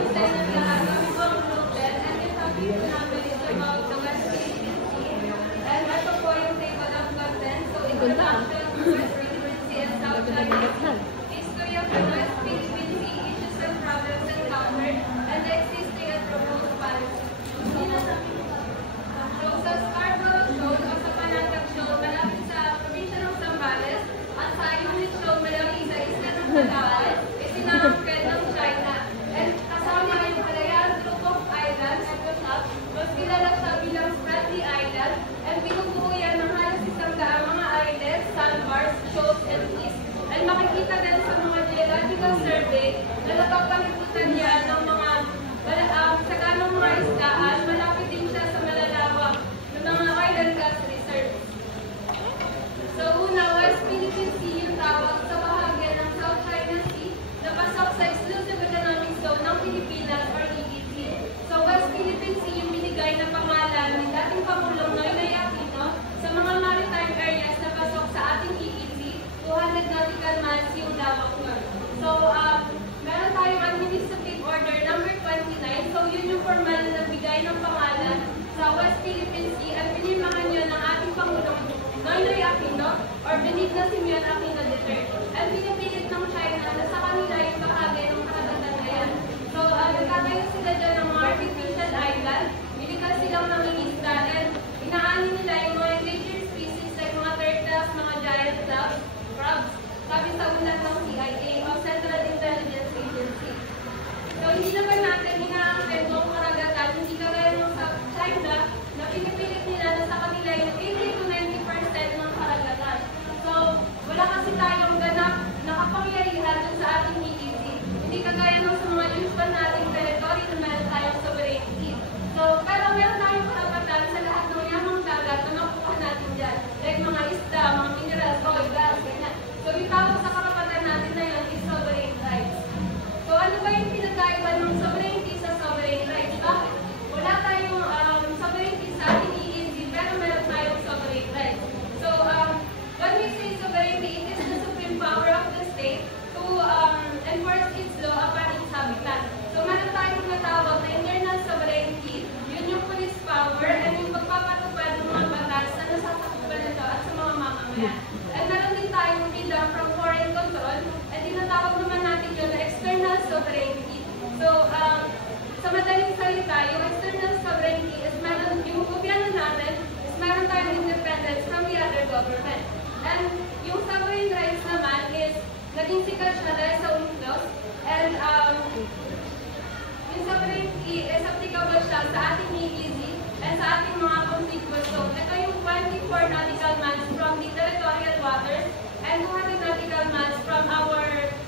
Isa na lahat. Kami po ang Global. And yung topic po namin is about the West Philippine Sea. And ito po yung table of contents. So, introduction to West Philippine Sea and South China Sea. History of the West Philippine Sea, issues and problems encountered, and the existing and proposed policies. So, sa Scarborough Shoal o sa Panatag Shoal, malapit sa probinsya ng Zambales, at sa Unit Shoal, malapit sa isla ng Palawan, isinangkad ng China. And kasama ay Palayan Group of Islands, mas kilala siya bilang Spratly Island, and binubuo yan ng halos 100 mga islands, sandbars, shoals, and seas. And makikita din sa mga geological survey na napapalibutan niya ng mga saganong mga isdaan, malapit din siya sa malalawak ng mga oil and gas reserves. So una, West Philippine Sea yung tawag sa bahagi ng South China Sea na pasok sa Exclusive Economic Zone ng Pilipinas or EEZ. So West Philippine Sea yung binigay na pangalan ng dating Pangulong Noynoy Aquino sa mga maritime areas na pasok sa ating EEZ, 200 nautical miles yung lawak nun. So, meron tayong Administrative Order number 29. So, yun yung formal na bigay ng pangalan sa West Philippine Sea at pinirmahan yun ng ating Pangulong Noynoy Aquino or Benigno Simeon Aquino III. At pinipilit ng China na sa kanila yung bahagi ng karagatan na yan. So, nagkatayo sila dyan ng mga artificial island, bilikas silang nangingisda, and inaani nila yung mga endangered species like mga turtles, mga giant crabs, sabi sa ulat ng CIA o Central Intelligence Agency. So, hindi naman natin hinaangkin ng karagatan, hindi kagaya ng sa China na pinipilit nila na sa kanila yung 80 to 90% ng karagatan. So, wala kasi tayong ganap na kapangyarihan dun sa ating EEZ. Hindi kagaya ng sa mga usual nating territory na meron tayong sovereignty. So, pero meron tayong karapatan sa lahat ng yamang dagat na makuha natin dyan. Like mga isda, mga mineral, oil, gas, ganyan. So, itawag sa karapatan natin na yun is sovereign rights. So, ano ba yung pinagkaiba ng sovereignty sa sovereign rights? Bakit? Wala tayong sovereignty sa ating EEZ, pero meron tayong sovereign rights. So, when we say sovereignty, it is the supreme power of the state to enforce its law upon its habitat. So, meron tayong natawag na internal sovereignty, yun yung police power, and yung pagpapatupad ng mga batas na nasasakupal nito at sa mga mamamayan. And meron din tayong freedom from foreign control, and tinatawag naman natin yun na external sovereignty. So, sa madaling salita, yung external sovereignty is meron, yung gobyerno natin is meron tayong independence from the other government. And yung sovereign rights naman is naging sikat siya dahil sa UNCLOS, and yung sovereignty is applicable siya sa ating EEZ and sa ating mga contiguous zone. Ito yung 24 nautical miles from the territorial waters and 200 nautical miles from our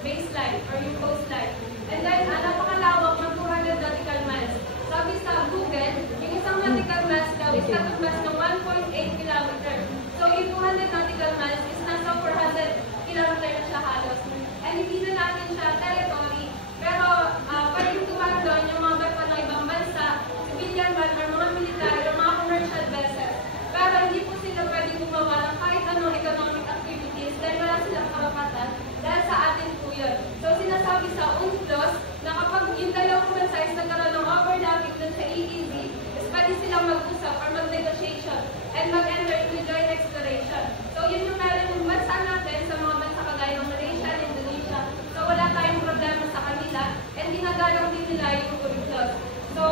baseline or yung coastline. And then, napakalawak ng 200 nautical miles. Sabi sa Google, yung isang nautical miles daw is katumbas ng 1.8 kilometer. So, yung 200 nautical miles is nasa 400 kilometer na siya halos. And hindi na natin siya territory. Pero, pwedeng tumahan doon yung mga barko ng ibang bansa, civilian man or mga military or mga commercial vessels. Pero hindi po sila pwedeng gumawa ng kahit anong economic activities dahil wala silang karapatan dahil sa atin po yun. So, sinasabi sa UNCLOS na kapag yung dalawang bansa is nagkaroon ng overlapping dun sa EEZ, is pwede silang mag-usap or mag-negotiation and mag-enter into joint exploration. So, yun yung meron yung bansa natin sa mga bansa kagaya ng Malaysia and Indonesia. So, wala tayong problema sa kanila and ginagalang din nila yung UNCLOS. So,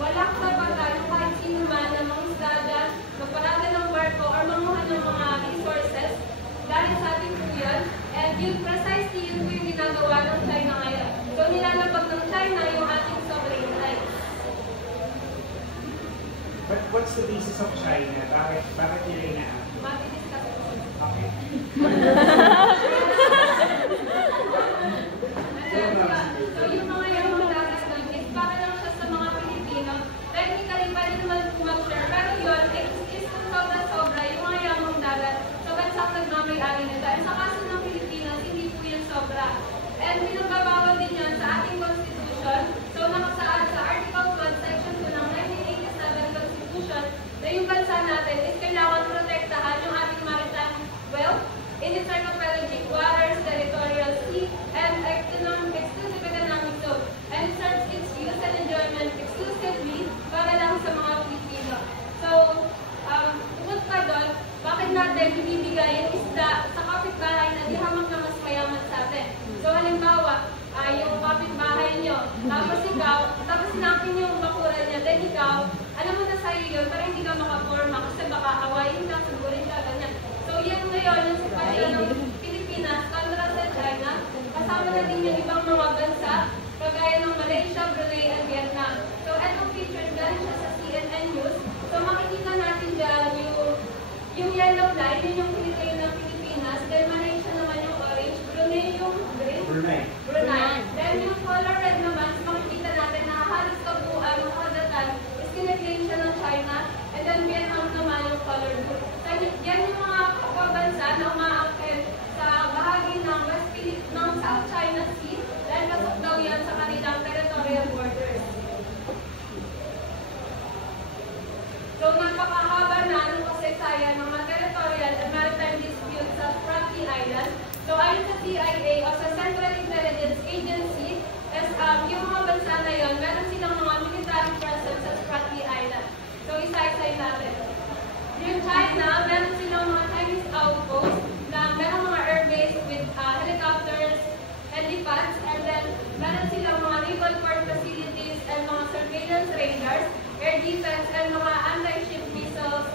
wala karapatan yung kahit sino man na mangisda dyan, magparada ng barko or manguha ng mga resources dahil sa ating po yun. And yun, precisely yun po yung ginagawa ng China ngayon. So, nilalabag ng China yung ating sovereign rights. But what's the basis of China? Bakit nila inaano? Mati-discuss po. Okay. So, yung mga yamang dagat nun is para lang siya sa mga Pilipino. Technically, pwede naman mag-share. Pero yun, is kung sobra-sobra yung mga yamang dagat. So, bansang nagmamayari nito. And sa kaso ng Pilipinas, hindi po yun sobra. And pinagbabawal din yun sa ating Constitution. So, nakasaad sa Article 1, Section 2 ng 1987 Constitution na yung bansa natin is kailangan protektahan yung ating maritime wealth in its tapos sinapin yung bakuran niya, then ikaw, alam mo na sa'yo yun, pero hindi ka makaporma kasi baka awayin ka, sagurin ka, ganyan. So yan ngayon, yung sitwasyon ng Pilipinas, kontra sa China, kasama na din yung ibang mga bansa, kagaya ng Malaysia, Brunei, and Vietnam. So etong featured dyan siya sa CNN News. So makikita natin dyan yung yellow line, yun yung pinitay ng Pilipinas, then Malaysia naman yung orange, Brunei yung green. Brunei. Then yung color red naman, makikita natin na halos kabuuan ng kadatan is kineclaim siya ng China, and then Vietnam naman yung color blue. So yan yung mga kabansa na umaakit sa bahagi ng South China Sea, dahil pasok daw yan sa kanilang territorial borders. So napakahaba na ng kasaysayan ng mga territorial and maritime disputes sa Spratly Island. So ayon sa CIA o sa Central Intelligence Agency, yung mga bansa na yun, meron silang mga military presence sa Spratly Island. So isa-isay natin. Yung China, meron silang mga Chinese outposts na meron mga airbase with helicopters, helipads, and then meron silang mga naval port facilities and mga surveillance radars, air defense, and mga anti-ship missile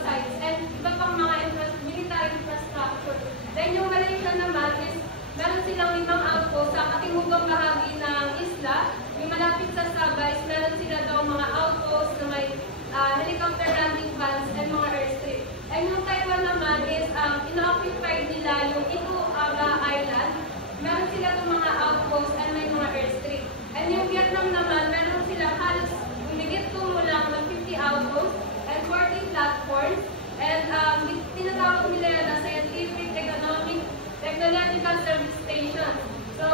sites, and iba pang mga military infrastructure. Then yung Malaysia naman is meron silang 5 outposts sa katimugang bahagi ng isla. Yung malapit sa Sabah is meron sila daw mga outposts na may helicopter landing pads and mga airstrip. And yung Taiwan naman is ina-occupied nila yung Ito Aba Island. Meron sila itong mga outposts and may mga airstrip. And yung Vietnam naman, meron silang halos umigit kumulang ng 50 outposts and 40 platforms. And tinatawag nila yan na Scientific, Economic, Technological Service Station. So,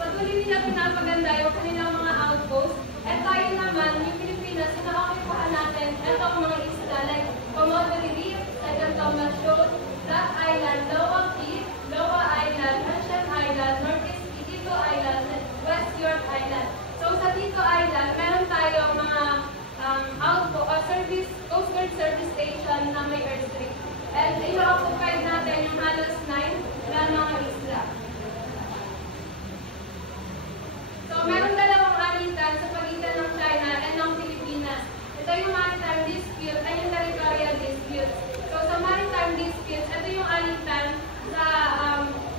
patuloy nila pinapaganda yung kanilang mga outposts. At tayo naman, yung Pilipinas, ina-occupahan natin itong mga isla like Komodo Reef, San Thomas Shoal, Flat Island, Loa Key, Loa Island, Hanshan Island, Northeast Tito Island, and West York Island. So, sa Tito Island, meron tayong mga Coast Guard Service Station na may airstrip. And ina-occupied natin yung halos 9 na mga isla. So, meron dalawang alitan sa pagitan ng China and ng Pilipinas. Ito yung maritime dispute at yung territorial dispute. So, sa maritime dispute, ito yung alitan sa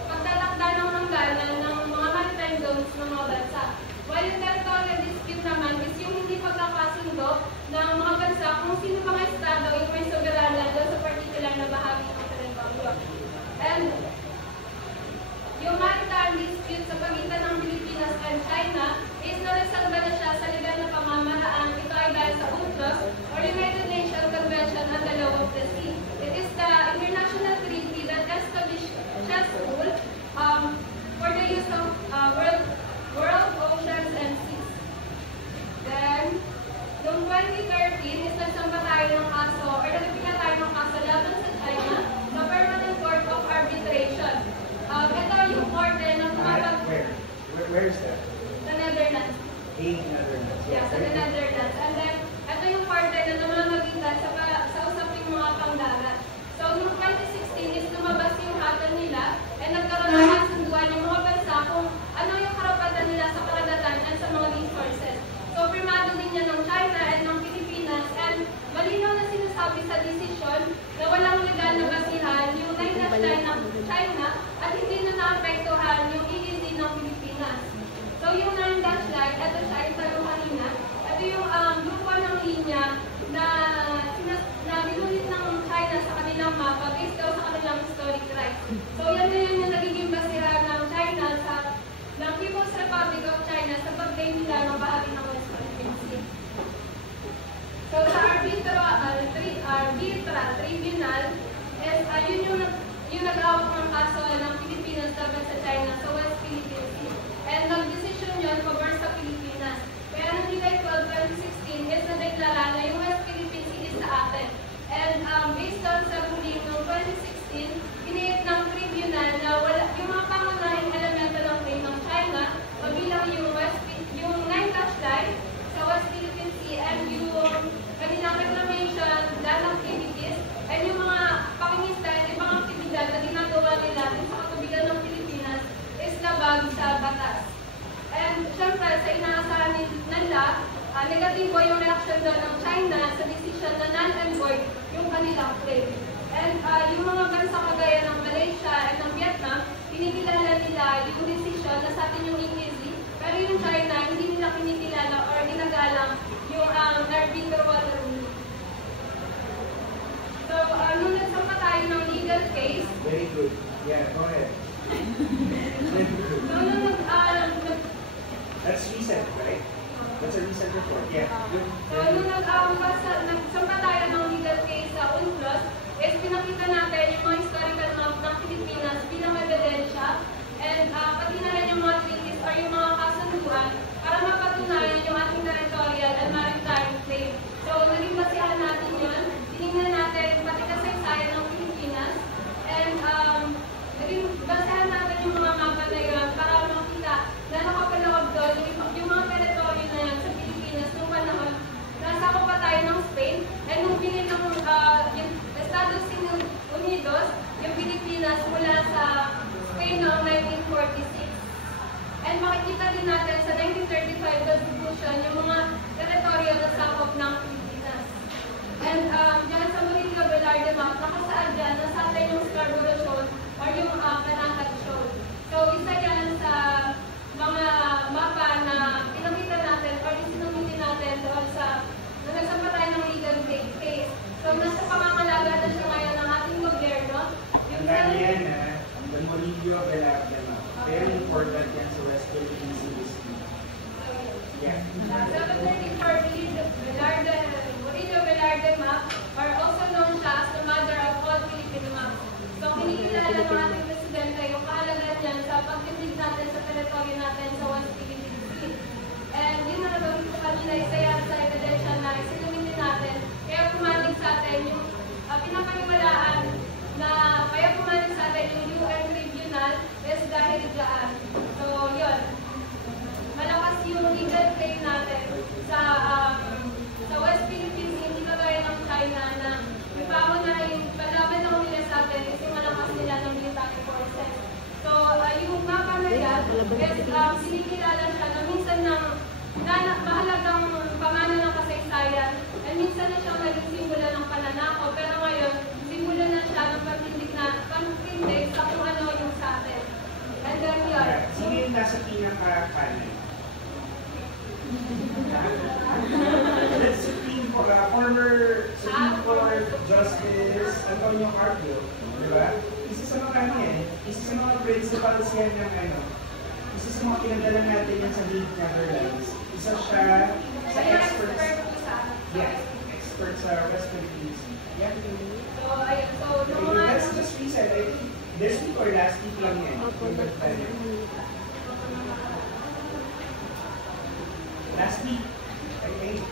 pagtatakda ng hangganan ng mga maritime zones ng mga bansa. While yung territorial dispute naman is yung hindi pagkakasundo ng mga bansa kung sino mga estado yung may soberanya doon sa particular na bahagi ng territoryo. And yung maritime dispute sa pagitan ng Pilipinas and China is naresolba na siya sa legal na pamamaraan. Ito ay dahil sa UNCLOS or United Nations Convention on the Law of the Sea. It is the international treaty that establishes rules for the use of world oceans and seas. Then, noong 2013 is nagsamba tayo ng kaso or nagpina tayo ng kaso laban sa China sa Permanent Court of Arbitration. Ito yung korte na tumapag... Where is that? Sa Netherlands. In Netherlands. Yeah, sa Netherlands. And then, ito yung korte na namamagitan sa usaping mga pangdagat. So, noong 2016 is lumabas yung hatol nila and nagkaroon ng kasunduan yung mga bansa kung ano yung karapatan nila sa karagatan at sa mga resources. So, primado din yan ng China and ng Pilipinas and malinaw na sinasabi sa desisyon na walang legal na basihan yung 9-dash line ng China at hindi na naapektuhan yung EEZ ng Pilipinas. So, yung 9-dash line, ito siya, ito yung kanina, ito yung grupo ng linya na binulit ng China sa kanilang mapa based daw sa kanilang historic rights. So, yan na yun yung nagiging basihan ng China ng People's Republic of China sa pag-claim nila ng bahagi ng West Philippine Sea. So, sa arbitra tribunal, yun yung nag-awak ng kaso ng Pilipinas laban sa China sa West Philippine Sea. And nag-decision yun cover sa Pilipinas. Kaya noong July 12, 2016 is na-deklara na yung West Philippine Sea is sa atin. And based on sa ruling noong 2016, ginihit ng tribunal na yung mga pangunahing elemento ng claim ng China, mabilang yung 9-dash line sa West Philippine Sea and yung kanilang reclamation, land activities, and yung mga pangingisda at ibang aktibidad na ginagawa nila sa katubigan ng Pilipinas is labag sa batas. And syempre, sa inaasahan nila, negatibo yung reaction doon ng China sa decision na null and void yung kanilang claim. And yung mga bansa kagaya ng Malaysia at ng Vietnam, kinikilala nila yung decision na sa atin yung easy, pero yung China, hindi nila kinikilala or ginagalang yung arbitral ruling. So, nung nagsampa tayo ng legal case, Very good. Yeah, go ahead. Very good. That's recent, right? That's a recent report. Yeah. Good. So, nung nagsampa tayo ng legal case sa UNCLOS, is pinakita natin yung mga historical map ng Pilipinas bilang ebidensya and pati na rin yung mga treaties or yung mga kasunduan para mapatunayan yung ating territorial and maritime claim. So, naging basihan natin yun. Tinignan natin pati kasaysayan ng Pilipinas and naging basihan natin yung mga mapa na yun para makita na nakapalawag doon yung mga teritoryo na yun sa Pilipinas noong panahon. Nasama pa tayo ng Spain and nung bilhin ng yung Estados Unidos, yung Pilipinas mula sa Spain noong 1946. And makikita din natin sa 1935 Constitution yung mga teritoryo na sakop ng Pilipinas. And dyan sa Murillo Velarde map, nakasaad dyan na sa atin yung Scarborough Shoal or yung Panangat Shoal. So isa yan sa mga mapa na pinakita natin or sinumiti natin doon sa nung nagsampa tayo ng legal case. So nasa pangangalaga na siya ngayon ng ating gobyerno. Ang dami yan, the Murillo Velarde map. Very important yan sa West Philippine Sea. Yeah. 734 Murillo Velarde map, or also known siya as the mother of all Philippine maps. So kinikilala ng ating presidente yung kahalagan niyan sa pagtitig natin sa teritoryo natin sa West Philippine Sea. And yun na nabawin ko kanina, isa yan sa ebidensya na sinumiti natin. Kaya pumanig sa atin yung pinapaniwalaan na kaya pumanig sa atin yung UN Tribunal is dahil dyan. So yun, malakas yung legal claim natin sa West Philippines, hindi kagaya ng China na may pangunahan yung palaban na nila sa atin kasi malakas nila ng military forces. So yung mapa na yan, sinikilala siya na minsan ng mahalagang pamana ng kasaysayan and minsan na siya naging simbolo ng pananako, pero ngayon simbolo na siya ng pagtindig sa kung ano yung sa atin. And then yun. Sino yung nasa pinaka-kanan? That's former Supreme Court Justice Antonio Carpio, di ba? Isa sa mga isa sa mga principals yan ng isa sa mga pinadala natin yan sa Netherlands. Isa siya sa experts. Yeah, experts sa West Philippines. Yeah. So, ayun. So, that's just recent. I think this week or last week lang yan. Last week, I think.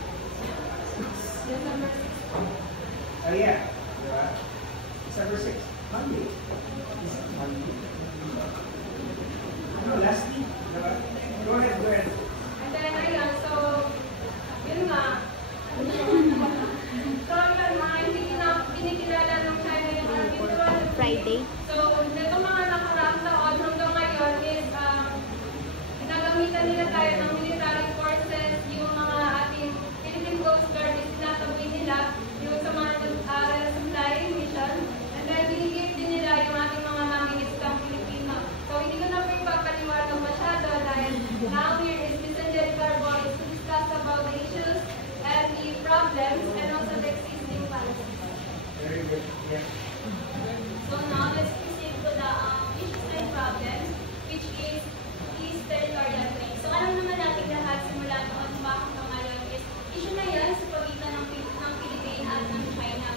Oh yeah, diba? December 6th, Monday. Ano, last week, diba? Go ahead. And then, ayun, so, yun nga. So, yun, mga hindi kinikilala ng China yung arbitral. Friday. So, nito mga nakaraang taon hanggang ngayon is, ginagamitan nila tayo ng military forces, yung mga ating Philippine Coast Guard is sinasabay nila, yung sa mga supply mission, and then binigay din nila yung ating mga mangingisdang Pilipino. So, hindi ko na po ipapaliwanag masyado dahil now here is Miss Angelica Arbore to discuss about the issues and the problems and also the existing policies. Very good. Yeah. So now let's proceed to the issues and problems, which is territorial claims. So alam naman natin lahat simula noon hanggang ngayon is issue na yan sa pagitan ng Pilipinas at ng China.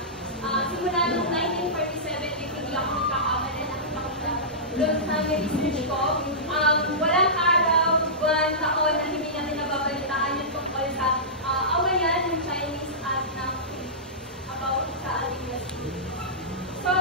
Simula noong 1947, if hindi ako nagkakamali, nakita ko siya doon sa research ko, walang araw, buwan, taon na hindi natin nababalitaan yung tungkol sa awayan ng Chinese at ng Philippines about sa ating West. So,